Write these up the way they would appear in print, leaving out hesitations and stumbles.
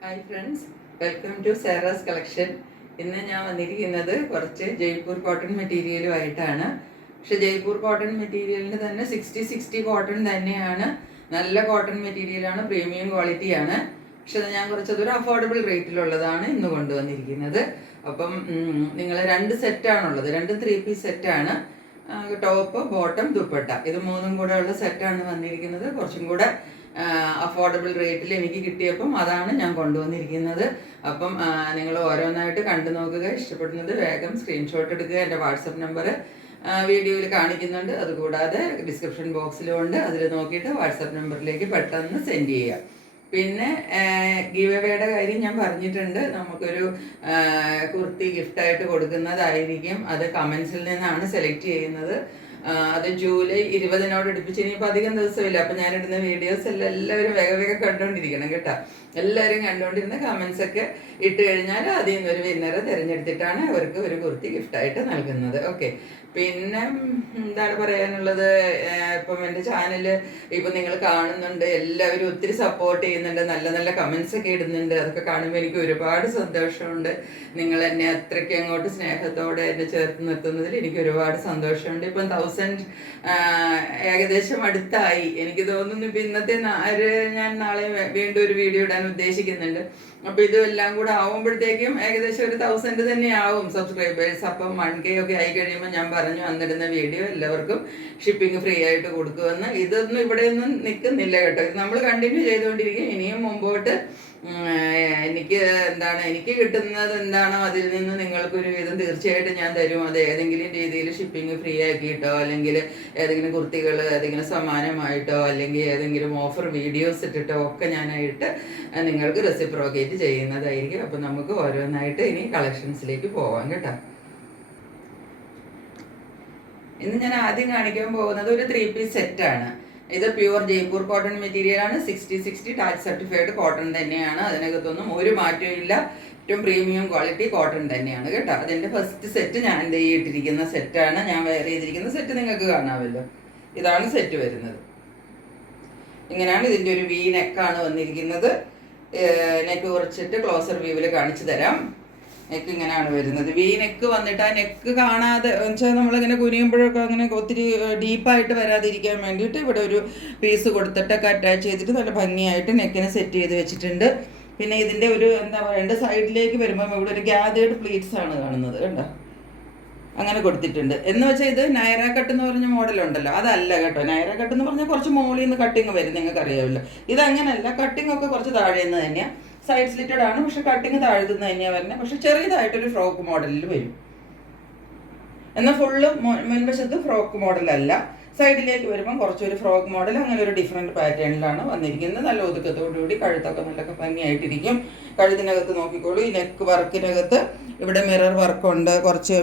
Hi friends, welcome to Sara's collection. ഇന്ന് ഞാൻ വന്നിരിക്കുന്നത് കുറച്ച് ജയ്പൂർ കോട്ടൺ മെറ്റീരിയലുമായിട്ടാണ്. പക്ഷെ ജയ്പൂർ കോട്ടൺ മെറ്റീരിയലിന് തന്നെ 60-60 കോട്ടൺ തന്നെയാണ്. നല്ല കോട്ടൺ മെറ്റീരിയലാണ്, പ്രീമിയം ക്വാളിറ്റിയാണ്. പക്ഷെ ഞാൻ കുറച്ചതൊരു അഫോർഡബിൾ റേറ്റിലുള്ളതാണ് ഇന്ന് കൊണ്ടുവന്നിരിക്കുന്നത്. അപ്പം നിങ്ങൾ 2 സെറ്റാണുള്ളത്, 2 3 പീസ് സെറ്റാണ്. ടോപ്പ്, ബോട്ടം, ദുപ്പട്ട, ഇത് മൂന്നും കൂടെ ഉള്ള സെറ്റാണ് വന്നിരിക്കുന്നത്. കുറച്ചും കൂടെ അഫോർഡബിൾ റേറ്റിൽ എനിക്ക് കിട്ടിയപ്പം അതാണ് ഞാൻ കൊണ്ടുവന്നിരിക്കുന്നത്. അപ്പം നിങ്ങൾ ഓരോന്നായിട്ട് കണ്ടു നോക്കുക. ഇഷ്ടപ്പെടുന്നത് വേഗം സ്ക്രീൻഷോട്ട് എടുക്കുക. എൻ്റെ വാട്സപ്പ് നമ്പർ വീഡിയോയിൽ കാണിക്കുന്നുണ്ട്. അതുകൂടാതെ ഡിസ്ക്രിപ്ഷൻ ബോക്സിലും ഉണ്ട്. അതിൽ നോക്കിയിട്ട് വാട്സപ്പ് നമ്പറിലേക്ക് പെട്ടെന്ന് സെൻഡ് ചെയ്യുക. പിന്നെ ഗീവ് അവേയുടെ കാര്യം ഞാൻ പറഞ്ഞിട്ടുണ്ട്. നമുക്കൊരു കുർത്തി ഗിഫ്റ്റായിട്ട് കൊടുക്കുന്നതായിരിക്കും. അത് കമൻസിൽ നിന്നാണ് സെലക്ട് ചെയ്യുന്നത്. അത് ജൂലൈ 20 അടുപ്പിച്ച് ഇനിയിപ്പോൾ അധികം ദിവസമില്ല. അപ്പം ഞാനിടുന്ന വീഡിയോസ് എല്ലാം എല്ലാവരും വേഗം കണ്ടുകൊണ്ടിരിക്കണം കേട്ടോ. എല്ലാവരും കണ്ടുകൊണ്ടിരുന്ന കമൻസ് ഒക്കെ ഇട്ട് കഴിഞ്ഞാൽ അതിൽ നിന്നൊരു വിന്നറെ തിരഞ്ഞെടുത്തിട്ടാണ് അവർക്ക് ഒരു കുർത്തി ഗിഫ്റ്റായിട്ട് നൽകുന്നത്. ഓക്കെ. പിന്നെ എന്താണ് പറയാനുള്ളത്, ഇപ്പം എൻ്റെ ചാനൽ ഇപ്പം നിങ്ങൾ കാണുന്നുണ്ട്, എല്ലാവരും ഒത്തിരി സപ്പോർട്ട് ചെയ്യുന്നുണ്ട്, നല്ല നല്ല കമൻസ് ഒക്കെ ഇടുന്നുണ്ട്. അതൊക്കെ കാണുമ്പോൾ എനിക്ക് ഒരുപാട് സന്തോഷമുണ്ട്. നിങ്ങൾ എന്നെ അത്രയ്ക്ക് അങ്ങോട്ട് സ്നേഹത്തോടെ എന്നെ ചേർത്ത് നിർത്തുന്നതിൽ എനിക്ക് ഒരുപാട് സന്തോഷമുണ്ട്. ഇപ്പം 1000 ഏകദേശം അടുത്തായി എനിക്ക് തോന്നുന്നു. ഇപ്പം ഇന്നത്തെ ഞാൻ നാളെ വീണ്ടും ഒരു വീഡിയോ ഇടാൻ ഉദ്ദേശിക്കുന്നുണ്ട്. അപ്പോൾ ഇതെല്ലാം കൂടെ ആവുമ്പോഴത്തേക്കും ഏകദേശം ഒരു 1000 തന്നെ ആവും സബ്സ്ക്രൈബേഴ്സ്. അപ്പം 1K ഒക്കെ ആയി കഴിയുമ്പോൾ ഞാൻ പറഞ്ഞു അന്നിടുന്ന വീഡിയോ എല്ലാവർക്കും ഷിപ്പിംഗ് ഫ്രീ ആയിട്ട് കൊടുക്കുമെന്ന്. ഇതൊന്നും ഇവിടെയൊന്നും നിൽക്കുന്നില്ല കേട്ടോ. ഇത് നമ്മൾ കണ്ടിന്യൂ ചെയ്തുകൊണ്ടിരിക്കും. ഇനിയും മുമ്പോട്ട് എനിക്ക് കിട്ടുന്നത് എന്താണോ അതിൽ നിന്ന് നിങ്ങൾക്കൊരു വിധം തീർച്ചയായിട്ടും ഞാൻ തരും. അത് ഏതെങ്കിലും രീതിയിൽ ഷിപ്പിംഗ് ഫ്രീ ആക്കിയിട്ടോ, അല്ലെങ്കിൽ ഏതെങ്കിലും കുർത്തികൾ ഏതെങ്കിലും സമാനമായിട്ടോ, അല്ലെങ്കിൽ ഏതെങ്കിലും ഓഫർ വീഡിയോസ് ഇട്ടിട്ടോ ഒക്കെ ഞാനായിട്ട് നിങ്ങൾക്ക് റെസിപ്രോക്കേറ്റ് ചെയ്യുന്നതായിരിക്കും. അപ്പം നമുക്ക് ഓരോന്നായിട്ട് ഇനി കളക്ഷൻസിലേക്ക് പോവാം കേട്ടോ. ഇന്ന് ഞാൻ ആദ്യം കാണിക്കാൻ പോകുന്നത് ഒരു 3 പീസ് സെറ്റാണ്. ഇത് പ്യുവർ ജയ്പൂർ കോട്ടൺ മെറ്റീരിയലാണ്. 60-60 ടാച്ച് സർട്ടിഫൈഡ് കോട്ടൺ തന്നെയാണ്. അതിനകത്തൊന്നും ഒരു മാറ്റവും ഇല്ല. ഏറ്റവും പ്രീമിയം ക്വാളിറ്റി കോട്ടൺ തന്നെയാണ് കേട്ടോ. അതിൻ്റെ ഫസ്റ്റ് സെറ്റ് ഞാൻ ഇട്ടിരിക്കുന്ന സെറ്റാണ്. ഞാൻ വെയർ ചെയ്തിരിക്കുന്ന സെറ്റ് നിങ്ങൾക്ക് കാണാമല്ലോ. ഇതാണ് സെറ്റ് വരുന്നത്. ഇങ്ങനെയാണ് ഇതിൻ്റെ ഒരു വി നെക്കാണ് വന്നിരിക്കുന്നത്. നെക്ക് കുറച്ചിട്ട് ക്ലോസർ വ്യൂവിൽ കാണിച്ചു തരാം. നെക്ക് ഇങ്ങനെയാണ് വരുന്നത്. വി നെക്ക് വന്നിട്ട് ആ നെക്ക് കാണാതെ വെച്ചാൽ നമ്മളിങ്ങനെ കുനിയുമ്പോഴൊക്കെ അങ്ങനെ ഒത്തിരി ഡീപ്പായിട്ട് വരാതിരിക്കാൻ വേണ്ടിയിട്ട് ഇവിടെ ഒരു പീസ് കൊടുത്തിട്ടൊക്കെ അറ്റാച്ച് ചെയ്തിട്ട് നല്ല ഭംഗിയായിട്ട് നെക്കിനെ സെറ്റ് ചെയ്ത് വെച്ചിട്ടുണ്ട്. പിന്നെ ഇതിൻ്റെ ഒരു എന്താ പറയുക, സൈഡിലേക്ക് വരുമ്പം ഇവിടെ ഒരു ഗ്യാതേർഡ് പ്ലീറ്റ്സ് ആണ് കാണുന്നത് കേട്ടോ. അങ്ങനെ കൊടുത്തിട്ടുണ്ട്. എന്ന് വെച്ചാൽ ഇത് നൈറ കട്ട് എന്ന് പറഞ്ഞ മോഡലുണ്ടല്ലോ, അതല്ല കേട്ടോ. നൈറ കട്ട് എന്ന് പറഞ്ഞാൽ കുറച്ച് മോളിൽ നിന്ന് കട്ടിങ് വരും, നിങ്ങൾക്ക് അറിയാമല്ലോ. ഇതങ്ങനല്ല. കട്ടിങ് ഒക്കെ കുറച്ച് താഴെ നിന്ന് തന്നെയാണ്. സൈഡ് സ്ലിറ്റഡ് ആണ്, പക്ഷെ കട്ടിങ് താഴ്ത്തുന്ന തന്നെയാണ് വരുന്നത്. പക്ഷെ ചെറിയതായിട്ടൊരു ഫ്രോക്ക് മോഡലിൽ വരും. എന്നാൽ ഫുള്ള് മുൻവശത്ത് ഫ്രോക്ക് മോഡലല്ല. സൈഡിലേക്ക് വരുമ്പോൾ കുറച്ചൊരു ഫ്രോക്ക് മോഡൽ, അങ്ങനെ ഒരു ഡിഫറെൻറ്റ് പാറ്റേണിലാണ് വന്നിരിക്കുന്നത്. നല്ല ഒതുക്കത്തോടുകൂടി കഴുത്തൊക്കെ നല്ല ഭംഗിയായിട്ടിരിക്കും. കഴുത്തിനകത്ത് നോക്കിക്കോളൂ. ഈ നെക്ക് വർക്കിനകത്ത് ഇവിടെ മിറർ വർക്കുണ്ട്, കുറച്ച്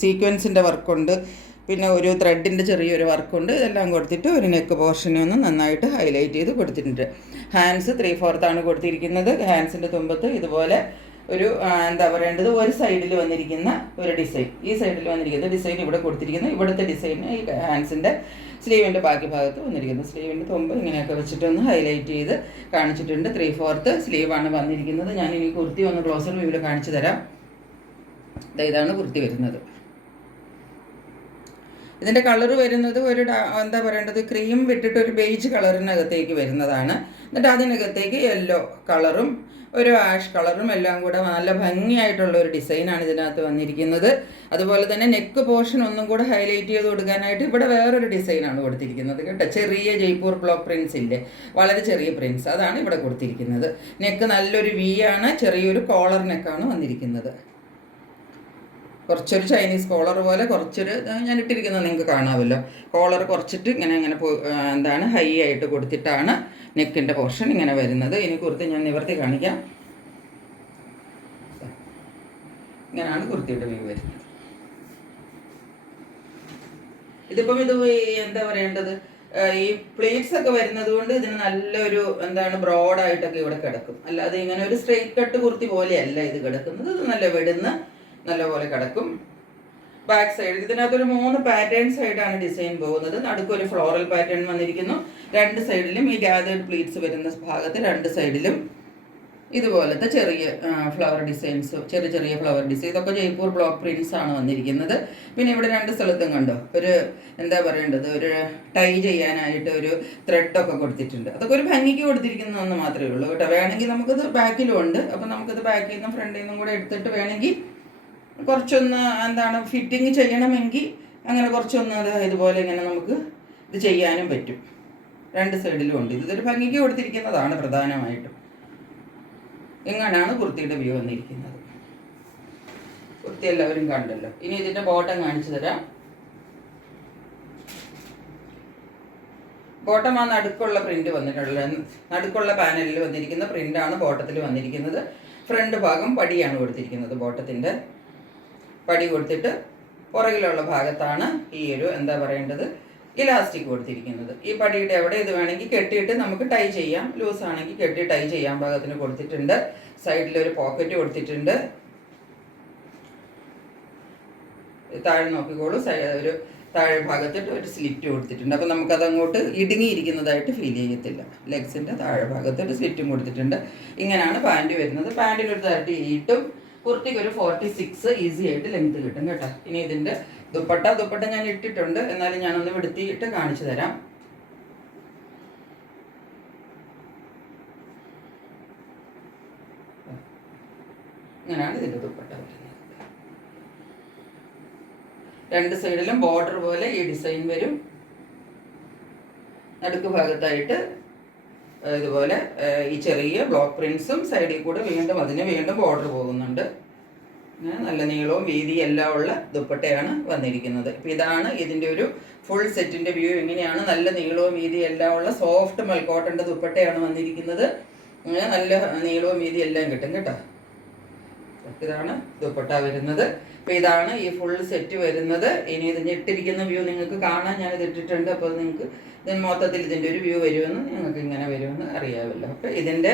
സീക്വൻസിൻ്റെ വർക്കുണ്ട്, പിന്നെ ഒരു ത്രെഡിൻ്റെ ചെറിയൊരു വർക്കുണ്ട്. ഇതെല്ലാം കൊടുത്തിട്ട് ഒരു നെക്ക് പോർഷനെ ഒന്ന് നന്നായിട്ട് ഹൈലൈറ്റ് ചെയ്ത് കൊടുത്തിട്ടുണ്ട്. ഹാൻഡ്സ് 3/4 ആണ് കൊടുത്തിരിക്കുന്നത്. ഹാൻഡ്സിൻ്റെ തുമ്പത്ത് ഇതുപോലെ ഒരു ഒരു സൈഡിൽ വന്നിരിക്കുന്ന ഒരു ഡിസൈൻ, ഈ സൈഡിൽ വന്നിരിക്കുന്ന ഡിസൈൻ ഇവിടെ കൊടുത്തിരിക്കുന്നു. ഇവിടുത്തെ ഡിസൈൻ ഈ ഹാൻഡ്സിൻ്റെ സ്ലീവിൻ്റെ ബാക്കി ഭാഗത്ത് വന്നിരിക്കുന്നു. സ്ലീവിൻ്റെ തുമ്പ് ഇങ്ങനെയൊക്കെ വെച്ചിട്ടൊന്ന് ഹൈലൈറ്റ് ചെയ്ത് കാണിച്ചിട്ടുണ്ട്. 3/4 സ്ലീവാണ് വന്നിരിക്കുന്നത്. ഞാൻ ഇനി കുർത്തി ഒന്ന് ക്ലോസർ വ്യൂവിൽ കാണിച്ചു തരാം. ഇതാണ് കുർത്തി വരുന്നത്. ഇതിൻ്റെ കളർ വരുന്നത് ഒരു ക്രീം വിട്ടിട്ട് ഒരു ബേജ് കളറിനകത്തേക്ക് വരുന്നതാണ്. എന്നിട്ട് അതിനകത്തേക്ക് യെല്ലോ കളറും ഒരു ആഷ് കളറും എല്ലാം കൂടെ നല്ല ഭംഗിയായിട്ടുള്ള ഒരു ഡിസൈനാണ് ഇതിനകത്ത് വന്നിരിക്കുന്നത്. അതുപോലെ തന്നെ നെക്ക് പോർഷൻ ഒന്നും കൂടെ ഹൈലൈറ്റ് ചെയ്ത് കൊടുക്കാനായിട്ട് ഇവിടെ വേറൊരു ഡിസൈനാണ് കൊടുത്തിരിക്കുന്നത് കേട്ടോ. ചെറിയ ജയ്പൂർ ബ്ലോക്ക് പ്രിൻസ് ഇല്ലേ, വളരെ ചെറിയ പ്രിൻസ്, അതാണ് ഇവിടെ കൊടുത്തിരിക്കുന്നത്. നെക്ക് നല്ലൊരു വി ആണ്. ചെറിയൊരു കോളർ നെക്കാണ് വന്നിരിക്കുന്നത്. കുറച്ചൊരു ചൈനീസ് കോളർ പോലെ കുറച്ചൊരു ഞാൻ ഇട്ടിരിക്കുന്നത് നിങ്ങൾക്ക് കാണാമല്ലോ. കോളർ കുറച്ചിട്ട് ഇങ്ങനെ ഹൈ ആയിട്ട് കൊടുത്തിട്ടാണ് നെക്കിൻ്റെ പോർഷൻ ഇങ്ങനെ വരുന്നത്. ഇനി കുർത്തി ഞാൻ നിവർത്തി കാണിക്കാം. ഇങ്ങനെയാണ് കുർത്തിയുടെ വ്യൂ വരുന്നത്. ഇതിപ്പം എന്താ പറയേണ്ടത്, ഈ പ്ലേറ്റ്സ് ഒക്കെ വരുന്നത് കൊണ്ട് ഇതിന് നല്ലൊരു ബ്രോഡായിട്ടൊക്കെ ഇവിടെ കിടക്കും. അല്ലാതെ ഇങ്ങനെ ഒരു സ്ട്രെയിറ്റ് കട്ട് കുർത്തി പോലെയല്ല ഇത് കിടക്കുന്നത്. ഇത് നല്ല വെടുന്ന് നല്ലപോലെ കിടക്കും. ബാക്ക് സൈഡ് ഇതിനകത്തൊരു 3 പാറ്റേൺസ് ആയിട്ടാണ് ഡിസൈൻ പോകുന്നത്. നടുക്കൊരു ഫ്ലോറൽ പാറ്റേൺ വന്നിരിക്കുന്നു. രണ്ട് സൈഡിലും ഈ ഗാദേർഡ് പ്ലീറ്റ്സ് വരുന്ന ഭാഗത്ത് രണ്ട് സൈഡിലും ഇതുപോലത്തെ ചെറിയ ഫ്ലവർ ഡിസൈൻസ്, ചെറിയ ചെറിയ ഫ്ലവർ ഡിസൈൻ. ഇതൊക്കെ ജയ്പൂർ ബ്ലോക്ക് പ്രിൻസ് ആണ് വന്നിരിക്കുന്നത്. പിന്നെ ഇവിടെ രണ്ട് സ്ഥലത്തും കണ്ടോ ഒരു എന്താ പറയേണ്ടത്, ഒരു ടൈ ചെയ്യാനായിട്ട് ഒരു ത്രെഡൊക്കെ കൊടുത്തിട്ടുണ്ട്. അതൊക്കെ ഒരു ഭംഗിക്ക് കൊടുത്തിരിക്കുന്നതെന്ന് മാത്രമേ ഉള്ളൂ കേട്ടോ. വേണമെങ്കിൽ നമുക്കത് ബാക്കിലും ഉണ്ട്. അപ്പം നമുക്കത് ബാക്കിൽ നിന്നും ഫ്രണ്ടിൽ നിന്നും കൂടെ എടുത്തിട്ട് വേണമെങ്കിൽ കുറച്ചൊന്ന് എന്താണ് ഫിറ്റിങ് ചെയ്യണമെങ്കിൽ അങ്ങനെ കുറച്ചൊന്ന് ഇതുപോലെ ഇങ്ങനെ നമുക്ക് ഇത് ചെയ്യാനും പറ്റും. രണ്ട് സൈഡിലും ഉണ്ട്. ഇതൊരു ഭംഗിക്ക് കൊടുത്തിരിക്കുന്നതാണ് പ്രധാനമായിട്ടും. ഇങ്ങനെയാണ് കുർത്തിയുടെ വ്യൂ വന്നിരിക്കുന്നത്. കുർത്തി എല്ലാവരും കണ്ടല്ലോ. ഇനി ഇതിൻ്റെ ബോട്ടം കാണിച്ചു തരാം. ബോട്ടം ആ നടുക്കുള്ള പ്രിന്റ് വന്നിട്ടുള്ള നടുക്കുള്ള പാനലിൽ വന്നിരിക്കുന്ന പ്രിന്റാണ് ബോട്ടത്തിൽ വന്നിരിക്കുന്നത്. ഫ്രണ്ട് ഭാഗം പടിയാണ് കൊടുത്തിരിക്കുന്നത്. ബോട്ടത്തിൻ്റെ പടി കൊടുത്തിട്ട് പുറകിലുള്ള ഭാഗത്താണ് ഈ ഒരു എന്താ പറയേണ്ടത് ഇലാസ്റ്റിക് കൊടുത്തിരിക്കുന്നത്. ഈ പടിയുടെ എവിടെ ഇത് വേണമെങ്കിൽ കെട്ടിയിട്ട് നമുക്ക് ടൈ ചെയ്യാം. ലൂസ് ആണെങ്കിൽ കെട്ടി ടൈ ചെയ്യാൻ പാകത്തിന് കൊടുത്തിട്ടുണ്ട്. സൈഡിലൊരു പോക്കറ്റ് കൊടുത്തിട്ടുണ്ട്. താഴെ നോക്കിക്കോളൂ, ഒരു താഴെ ഭാഗത്തിട്ട് ഒരു സ്ലിറ്റ് കൊടുത്തിട്ടുണ്ട്. അപ്പോൾ നമുക്കത് അങ്ങോട്ട് ഇടുങ്ങിയിരിക്കുന്നതായിട്ട് ഫീൽ ചെയ്യത്തില്ല. ലെഗ്സിൻ്റെ താഴെ ഭാഗത്തൊരു സ്ലിറ്റും കൊടുത്തിട്ടുണ്ട്. ഇങ്ങനെയാണ് പാൻറ് വരുന്നത്. പാൻറ്റിനൊരു 38ഉം കുർത്തിക്ക് ഒരു 46 ഈസി ആയിട്ട് ലെങ്ത് കിട്ടും കേട്ടോ. ഇനി ഇതിൻ്റെ ദുപ്പട്ട ഞാൻ ഇട്ടിട്ടുണ്ട്, എന്നാലും ഞാനൊന്ന് വിടുത്തിയിട്ട് കാണിച്ചു തരാം. ഇങ്ങനെയാണ് ഇതിൻ്റെ ദുപ്പട്ട വരുന്നത്. രണ്ട് സൈഡിലും ബോർഡർ പോലെ ഈ ഡിസൈൻ വരും. നടുക്ക് ഭാഗത്തായിട്ട് ഇതുപോലെ ഈ ചെറിയ ബ്ലോക്ക് പ്രിൻസും സൈഡിൽ കൂടെ വീണ്ടും ബോർഡർ പോകുന്നുണ്ട്. നല്ല നീളവും വീതിയും എല്ലാം ഉള്ള ദുപ്പട്ടയാണ് വന്നിരിക്കുന്നത്. ഇപ്പം ഇതാണ് ഇതിൻ്റെ ഒരു ഫുൾ സെറ്റിൻ്റെ വ്യൂ. എങ്ങനെയാണ് നല്ല നീളവും വീതിയും എല്ലാം ഉള്ള സോഫ്റ്റ് മൽക്കോട്ടൻ്റെ ദുപ്പട്ടയാണ് വന്നിരിക്കുന്നത്. നല്ല നീളവും വീതിയും എല്ലാം കിട്ടും കേട്ടോ. ഇതാണ് ദുപ്പട്ട വരുന്നത്. അപ്പോൾ ഇതാണ് ഈ ഫുൾ സെറ്റ് വരുന്നത്. ഇനി ഇതിൻ്റെ ഇട്ടിരിക്കുന്ന വ്യൂ നിങ്ങൾക്ക് കാണാൻ ഞാനിത് ഇട്ടിട്ടുണ്ട്. അപ്പോൾ നിങ്ങൾക്ക് ഇതിന് മൊത്തത്തിൽ ഇതിൻ്റെ ഒരു വ്യൂ വരുമെന്ന് നിങ്ങൾക്ക് ഇങ്ങനെ വരുമെന്ന് അറിയാമല്ലോ. അപ്പോൾ ഇതിൻ്റെ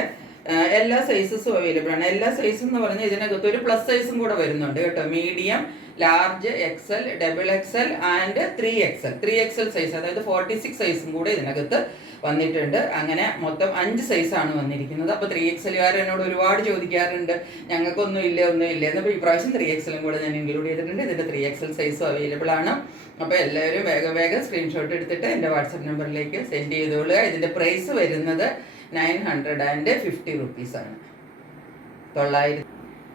എല്ലാ സൈസസും അവൈലബിൾ ആണ്. എല്ലാ സൈസും എന്ന് പറഞ്ഞാൽ ഇതിനകത്ത് ഒരു പ്ലസ് സൈസും കൂടെ വരുന്നുണ്ട് കേട്ടോ. Medium, large, XL, XXL and 3XL. 3XL size, അതായത് 46 സൈസും കൂടെ ഇതിനകത്ത് വന്നിട്ടുണ്ട്. അങ്ങനെ മൊത്തം 5 സൈസാണ് വന്നിരിക്കുന്നത്. അപ്പോൾ 3XLകാർ എന്നോട് ഒരുപാട് ചോദിക്കാറുണ്ട്, ഞങ്ങൾക്കൊന്നും ഇല്ല എന്ന്. അപ്പോൾ ഇപ്രാവശ്യം 3XLും കൂടെ ഞാൻ ഇൻക്ലൂഡ് ചെയ്തിട്ടുണ്ട്. ഇതിൻ്റെ 3XL സൈസും അവൈലബിൾ ആണ്. അപ്പോൾ എല്ലാവരും വേഗം സ്ക്രീൻഷോട്ട് എടുത്തിട്ട് എൻ്റെ വാട്സപ്പ് നമ്പറിലേക്ക് സെൻഡ് ചെയ്തോളുക. ഇതിൻ്റെ പ്രൈസ് വരുന്നത് 950 റുപ്പീസാണ്. 900.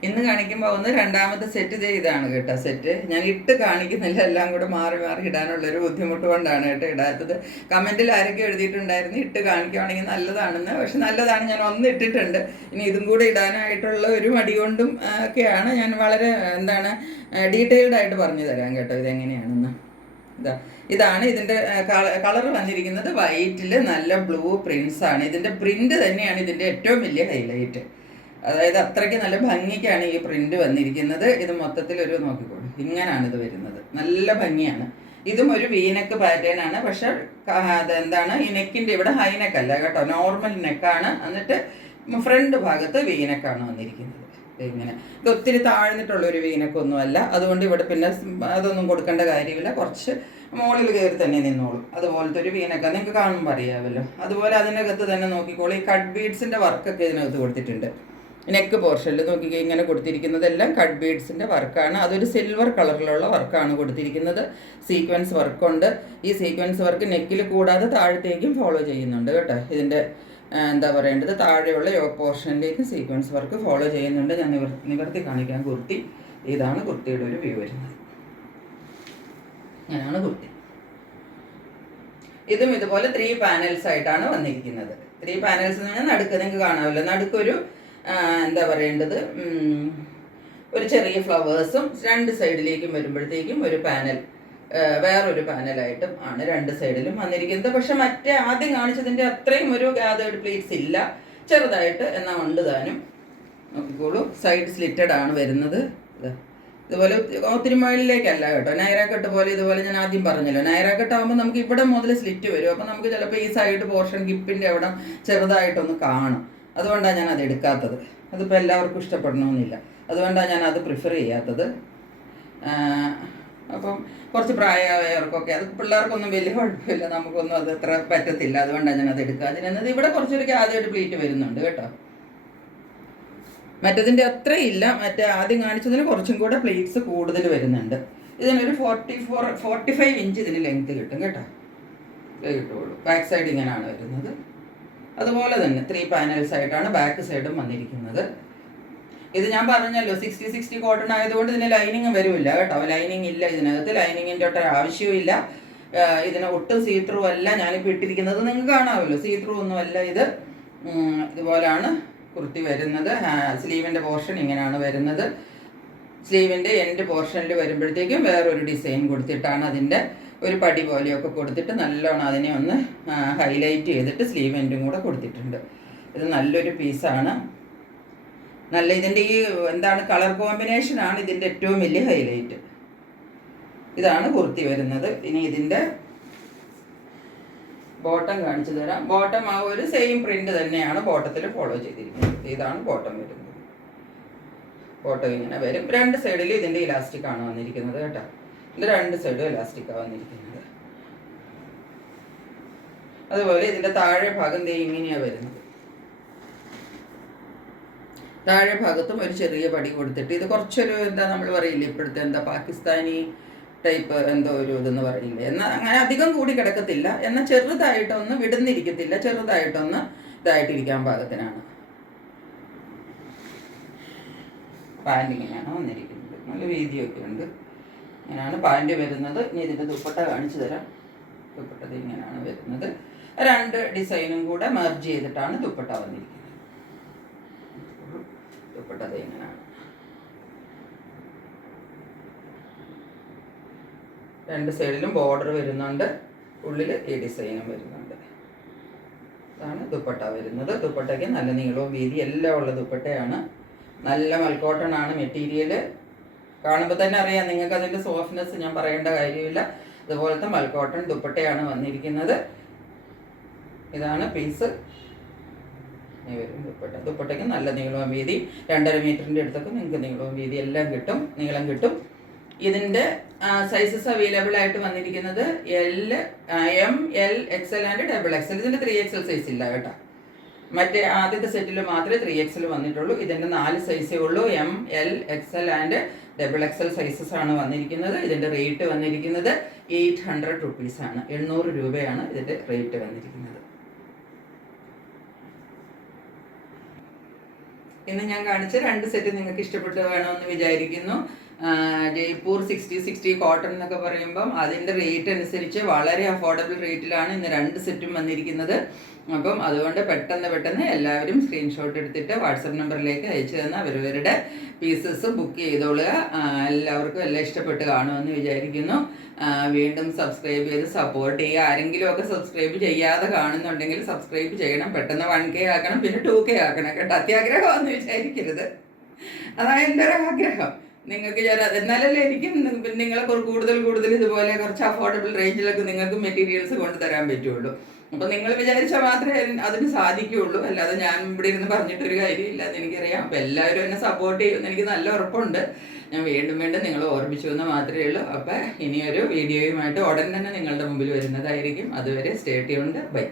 ഇന്ന് കാണിക്കുമ്പോൾ ഒന്ന് രണ്ടാമത്തെ സെറ്റ് ഇതാണ് കേട്ടോ. സെറ്റ് ഞാൻ ഇട്ട് കാണിക്കുന്നില്ല, എല്ലാം കൂടെ മാറി ഇടാനുള്ളൊരു ബുദ്ധിമുട്ട് കൊണ്ടാണ് കേട്ടോ ഇടാത്തത്. കമൻറ്റിൽ ആരൊക്കെ എഴുതിയിട്ടുണ്ടായിരുന്നു ഇട്ട് കാണിക്കുകയാണെങ്കിൽ നല്ലതാണെന്ന്. പക്ഷെ നല്ലതാണ്, ഞാൻ ഒന്ന് ഇട്ടിട്ടുണ്ട്. ഇനി ഇതും കൂടെ ഇടാനായിട്ടുള്ള ഒരു മടി കൊണ്ടും ഒക്കെയാണ് ഞാൻ വളരെ ഡീറ്റെയിൽഡ് ആയിട്ട് പറഞ്ഞു തരാം കേട്ടോ ഇതെങ്ങനെയാണെന്ന്. ഇതാണ് ഇതിൻ്റെ കളർ വന്നിരിക്കുന്നത്. വൈറ്റിൽ നല്ല ബ്ലൂ പ്രിൻസ് ആണ്. ഇതിൻ്റെ പ്രിന്റ് തന്നെയാണ് ഇതിൻ്റെ ഏറ്റവും വലിയ ഹൈലൈറ്റ്. അതായത് അത്രയ്ക്ക് നല്ല ഭംഗിക്കാണ് ഈ പ്രിന്റ് വന്നിരിക്കുന്നത്. ഇത് മൊത്തത്തിൽ ഒരു നോക്കിക്കോളൂ, ഇങ്ങനെയാണ് ഇത് വരുന്നത്. നല്ല ഭംഗിയാണ്. ഇതും ഒരു വീനെക്ക് പാറ്റേൺ ആണ്. പക്ഷെ അതെന്താണ് ഈ നെക്കിൻ്റെ ഇവിടെ ഹൈനെക്ക് അല്ല കേട്ടോ, നോർമൽ നെക്കാണ്. എന്നിട്ട് ഫ്രണ്ട് ഭാഗത്ത് വീനെക്കാണ് വന്നിരിക്കുന്നത്. ഇങ്ങനെ ഇത് ഒത്തിരി താഴ്ന്നിട്ടുള്ളൊരു വീനക്കൊന്നുമല്ല. അതുകൊണ്ട് ഇവിടെ പിന്നെ അതൊന്നും കൊടുക്കേണ്ട കാര്യമില്ല. കുറച്ച് മുകളിൽ കയറി തന്നെ നിന്നോളും. അതുപോലത്തെ ഒരു വീനക്ക നിങ്ങൾക്ക് കാണുമ്പോൾ അറിയാമല്ലോ. അതുപോലെ അതിനകത്ത് തന്നെ നോക്കിക്കോളൂ, ഈ കട്ട് ബീഡ്സിൻ്റെ വർക്കൊക്കെ ഇതിനകത്ത് കൊടുത്തിട്ടുണ്ട്. നെക്ക് പോർഷനിൽ നോക്കിക്കോ, ഇങ്ങനെ കൊടുത്തിരിക്കുന്നതെല്ലാം കട്ട് ബീഡ്സിൻ്റെ വർക്കാണ്. അതൊരു സിൽവർ കളറിലുള്ള വർക്കാണ് കൊടുത്തിരിക്കുന്നത്. സീക്വൻസ് വർക്കുണ്ട്. ഈ സീക്വൻസ് വർക്ക് നെക്കിൽ കൂടാതെ താഴത്തേക്കും ഫോളോ ചെയ്യുന്നുണ്ട് കേട്ടോ. ഇതിൻ്റെ എന്താ പറയേണ്ടത് താഴെയുള്ള യോക്ക് പോർഷനിലേക്ക് സീക്വൻസ് വർക്ക് ഫോളോ ചെയ്യുന്നുണ്ട്. ഞാൻ നിവർത്തി കാണിക്കാം കുർത്തി. ഇതാണ് കുർത്തിയുടെ ഒരു വ്യൂ വരുന്നത്. അങ്ങനെയാണ് കുർത്തി. ഇതും ഇതുപോലെ 3 പാനൽസ് ആയിട്ടാണ് വന്നിരിക്കുന്നത്. 3 പാനൽസ് എന്ന് പറഞ്ഞാൽ നടുക്ക് നിങ്ങൾക്ക് കാണാമല്ലോ. നടുക്കൊരു എന്താ പറയേണ്ടത് ഒരു ചെറിയ ഫ്ലവേഴ്സും രണ്ട് സൈഡിലേക്കും വരുമ്പോഴത്തേക്കും ഒരു പാനൽ, വേറൊരു പാനലായിട്ടും ആണ് രണ്ട് സൈഡിലും വന്നിരിക്കുന്നത്. പക്ഷെ മറ്റേ ആദ്യം കാണിച്ചതിൻ്റെ അത്രയും ഒരു ഗാദേർഡ് പ്ലീറ്റ്സ് ഇല്ല, ചെറുതായിട്ട് എന്നാൽ ഉണ്ട് താനും. നോക്കിക്കോളൂ, സൈഡ് സ്ലിറ്റഡ് ആണ് വരുന്നത്. ഇതുപോലെ ഒത്തിരി മുകളിലേക്കല്ല കേട്ടോ. നൈറാക്കട്ട് പോലെ ഇതുപോലെ ഞാൻ ആദ്യം പറഞ്ഞല്ലോ, നൈറാക്കട്ട് ആകുമ്പോൾ നമുക്ക് ഇവിടെ മുതൽ സ്ലിറ്റ് വരും. അപ്പോൾ നമുക്ക് ചിലപ്പോൾ ഈ സൈഡ് പോർഷൻ ഹിപ്പിൻ്റെ അവിടെ ചെറുതായിട്ടൊന്ന് കാണും. അതുകൊണ്ടാണ് ഞാൻ അത് എടുക്കാത്തത്. അതിപ്പോൾ എല്ലാവർക്കും ഇഷ്ടപ്പെടണമെന്നില്ല. അതുകൊണ്ടാണ് ഞാൻ അത് പ്രിഫർ ചെയ്യാത്തത്. അപ്പം കുറച്ച് പ്രായമായവർക്കൊക്കെ, അത് പിള്ളേർക്കൊന്നും വലിയ കുഴപ്പമില്ല, നമുക്കൊന്നും അത് അത്ര പറ്റത്തില്ല, അതുകൊണ്ടാണ് ഞാനത് എടുക്കുക. അതിനെന്നത് ഇവിടെ കുറച്ചൊരു ആദ്യമായിട്ട് പ്ലീറ്റ് വരുന്നുണ്ട് കേട്ടോ. മറ്റതിൻ്റെ അത്രയില്ല, മറ്റേ ആദ്യം കാണിച്ചതിന് കുറച്ചും കൂടെ പ്ലീറ്റ്സ് കൂടുതൽ വരുന്നുണ്ട്. ഇതിനൊരു 45 ഇഞ്ച് ഇതിന് ലെങ്ത് കിട്ടും കേട്ടോ, കിട്ടുള്ളൂ. ബാക്ക് സൈഡ് ഇങ്ങനെയാണ് വരുന്നത്. അതുപോലെ തന്നെ 3 പാനൽസ് ആയിട്ടാണ് ബാക്ക് സൈഡും വന്നിരിക്കുന്നത്. ഇത് ഞാൻ പറഞ്ഞല്ലോ 60 കോട്ടൺ ആയതുകൊണ്ട് ഇതിന് ലൈനിങ് വരില്ല കേട്ടോ. ലൈനിങ് ഇല്ല ഇതിനകത്ത്, ലൈനിങ്ങിൻ്റെ ഒട്ടും ആവശ്യവും ഇല്ല. ഇതിന് ഒട്ടും സീത്രൂ അല്ല ഞാനിപ്പോൾ ഇട്ടിരിക്കുന്നത്, നിങ്ങൾക്ക് കാണാമല്ലോ, സീത്രൂ ഒന്നും അല്ല ഇത്. ഇതുപോലാണ് കുർത്തി വരുന്നത്. സ്ലീവിൻ്റെ പോർഷൻ ഇങ്ങനെയാണ് വരുന്നത്. സ്ലീവിൻ്റെ എൻഡ് പോർഷനിൽ വരുമ്പോഴത്തേക്കും വേറൊരു ഡിസൈൻ കൊടുത്തിട്ടാണ്, അതിൻ്റെ ഒരു പടി പോലെയൊക്കെ കൊടുത്തിട്ട് നല്ലോണം അതിനെ ഒന്ന് ഹൈലൈറ്റ് ചെയ്തിട്ട് സ്ലീവ് എൻഡും കൂടെ കൊടുത്തിട്ടുണ്ട്. ഇത് നല്ലൊരു പീസാണ്. നല്ല ഇതിൻ്റെ ഈ എന്താണ് കളർ കോമ്പിനേഷനാണ് ഇതിൻ്റെ ഏറ്റവും വലിയ ഹൈലൈറ്റ്. ഇതാണ് കുർത്തി വരുന്നത്. ഇനി ഇതിൻ്റെ ബോട്ടം കാണിച്ചു തരാം. ബോട്ടം ആ ഒരു സെയിം പ്രിന്റ് തന്നെയാണ് ബോട്ടത്തിൽ ഫോളോ ചെയ്തിരിക്കുന്നത്. ഇതാണ് ബോട്ടം വരുന്നത്. ബോട്ടം ഇങ്ങനെ വരും. 2 സൈഡിലും ഇതിൻ്റെ ഇലാസ്റ്റിക് ആണ് വന്നിരിക്കുന്നത് കേട്ടോ. ഇതിൻ്റെ 2 സൈഡും ഇലാസ്റ്റിക്കാണ് വന്നിരിക്കുന്നത്. അതുപോലെ ഇതിൻ്റെ താഴെ ഭാഗം ഇങ്ങനെയാണ് വരുന്നത്. താഴെ ഭാഗത്തും ഒരു ചെറിയ പടി കൊടുത്തിട്ട്, ഇത് കുറച്ചൊരു എന്താ നമ്മൾ പറയില്ലേ ഇപ്പോഴത്തെ എന്താ പാകിസ്ഥാനി ടൈപ്പ് എന്തോ ഒരു ഇതെന്ന് പറയില്ലേ, എന്നാൽ അങ്ങനെ അധികം കൂടി കിടക്കത്തില്ല, എന്നാൽ ചെറുതായിട്ടൊന്ന് വിടുന്നിരിക്കത്തില്ല, ചെറുതായിട്ടൊന്ന് ഇതായിട്ടിരിക്കാൻ പാകത്തിനാണ്. പാൻറ് ഇങ്ങനെയാണ് വന്നിരിക്കുന്നത്. നല്ല വീതിയൊക്കെ ഉണ്ട്. ഇങ്ങനെയാണ് പാൻറ് വരുന്നത്. ഇനി ഇതിൻ്റെ ദുപ്പട്ട കാണിച്ചു തരാം. ദുപ്പട്ട ഇങ്ങനെയാണ് വരുന്നത്. 2 ഡിസൈനും കൂടെ മെർജ് ചെയ്തിട്ടാണ് ദുപ്പട്ട വന്നിരിക്കുന്നത്. ദുപ്പട്ട ഇങ്ങനെയാണ്. 2 സൈഡിലും ബോർഡർ വരുന്നുണ്ട്. ഉള്ളിൽ ഈ ഡിസൈനും വരുന്നുണ്ട്. ഇതാണ് ദുപ്പട്ട വരുന്നത്. ദുപ്പട്ടയ്ക്ക് നല്ല നീളവും വീതി എല്ലാം ഉള്ള ദുപ്പട്ടയാണ്. നല്ല മൽക്കോട്ടൺ ആണ് മെറ്റീരിയൽ. കാണുമ്പോൾ തന്നെ അറിയാം നിങ്ങൾക്ക് അതിൻ്റെ സോഫ്റ്റ്നെസ് ഞാൻ പറയേണ്ട കാര്യമില്ല. അതുപോലത്തെ മൽക്കോട്ടൺ ദുപ്പട്ടയാണ് വന്നിരിക്കുന്നത്. ഇതാണ് പീസ്. വരും ദുപ്പട്ട. ദുപ്പട്ടയ്ക്ക് നല്ല നീളവും വീതി 2.5 മീറ്ററിൻ്റെ അടുത്തൊക്കെ നിങ്ങൾക്ക് നീളവും വീതി എല്ലാം കിട്ടും, നീളം കിട്ടും. ഇതിൻ്റെ സൈസസ് അവൈലബിൾ ആയിട്ട് വന്നിരിക്കുന്നത് M, L, XL and XXL. ഇതിൻ്റെ 3XL സൈസ് ഇല്ല കേട്ടോ. മറ്റേ ആദ്യത്തെ സെറ്റിൽ മാത്രമേ 3XL വന്നിട്ടുള്ളൂ. ഇതിൻ്റെ 4 സൈസേ ഉള്ളൂ. M, L, XL and XXL sizes ആണ് വന്നിരിക്കുന്നത്. ഇതിൻ്റെ റേറ്റ് വന്നിരിക്കുന്നത് 800 റുപ്പീസാണ്. 800 രൂപയാണ് ഇതിൻ്റെ റേറ്റ് വന്നിരിക്കുന്നത്. ഇന്ന് ഞാൻ കാണിച്ച 2 സെറ്റ് നിങ്ങൾക്ക് ഇഷ്ടപ്പെട്ട് വേണമെന്ന് വിചാരിക്കുന്നു. ജയ്പൂർ 60 കോട്ടൺ എന്നൊക്കെ പറയുമ്പം അതിൻ്റെ റേറ്റ് അനുസരിച്ച് വളരെ അഫോർഡബിൾ റേറ്റിലാണ് ഇന്ന് 2 സെറ്റും വന്നിരിക്കുന്നത്. അപ്പം അതുകൊണ്ട് പെട്ടെന്ന് എല്ലാവരും സ്ക്രീൻഷോട്ട് എടുത്തിട്ട് വാട്സപ്പ് നമ്പറിലേക്ക് അയച്ചു തന്ന് അവരവരുടെ പീസസ് ബുക്ക് ചെയ്തോളുക. എല്ലാവർക്കും എല്ലാം ഇഷ്ടപ്പെട്ട് കാണുമെന്ന് വിചാരിക്കുന്നു. വീണ്ടും സബ്സ്ക്രൈബ് ചെയ്ത് സപ്പോർട്ട് ചെയ്യുക. ആരെങ്കിലുമൊക്കെ സബ്സ്ക്രൈബ് ചെയ്യാതെ കാണുന്നുണ്ടെങ്കിൽ സബ്സ്ക്രൈബ് ചെയ്യണം. പെട്ടെന്ന് 1K ആക്കണം, പിന്നെ 2K ആക്കണം കേട്ടോ. അത്യാഗ്രഹമാണെന്ന് വിചാരിക്കരുത്. അതാണ് എൻ്റെ ഒരു ആഗ്രഹം. നിങ്ങൾക്ക് എന്നാലല്ലേ എനിക്കും നിങ്ങളെ കൂടുതൽ ഇതുപോലെ കുറച്ച് അഫോർഡബിൾ റേഞ്ചിലൊക്കെ നിങ്ങൾക്ക് മെറ്റീരിയൽസ് കൊണ്ടുതരാൻ പറ്റുള്ളൂ. അപ്പം നിങ്ങൾ വിചാരിച്ചാൽ മാത്രമേ അതിന് സാധിക്കുകയുള്ളൂ. അല്ലാതെ ഞാൻ ഇവിടെ ഇരുന്ന് പറഞ്ഞിട്ടൊരു കാര്യമില്ല എന്ന് എനിക്കറിയാം. അപ്പം എല്ലാവരും എന്നെ സപ്പോർട്ട് ചെയ്യുമെന്ന് എനിക്ക് നല്ല ഉറപ്പുണ്ട്. ഞാൻ വീണ്ടും നിങ്ങൾ ഓർമ്മിച്ചു എന്ന് മാത്രമേ ഉള്ളൂ. അപ്പം ഇനിയൊരു വീഡിയോയുമായിട്ട് ഉടൻ തന്നെ നിങ്ങളുടെ മുമ്പിൽ വരുന്നതായിരിക്കും. അതുവരെ സ്റ്റേ ട്യൂൺഡ്. ബൈ.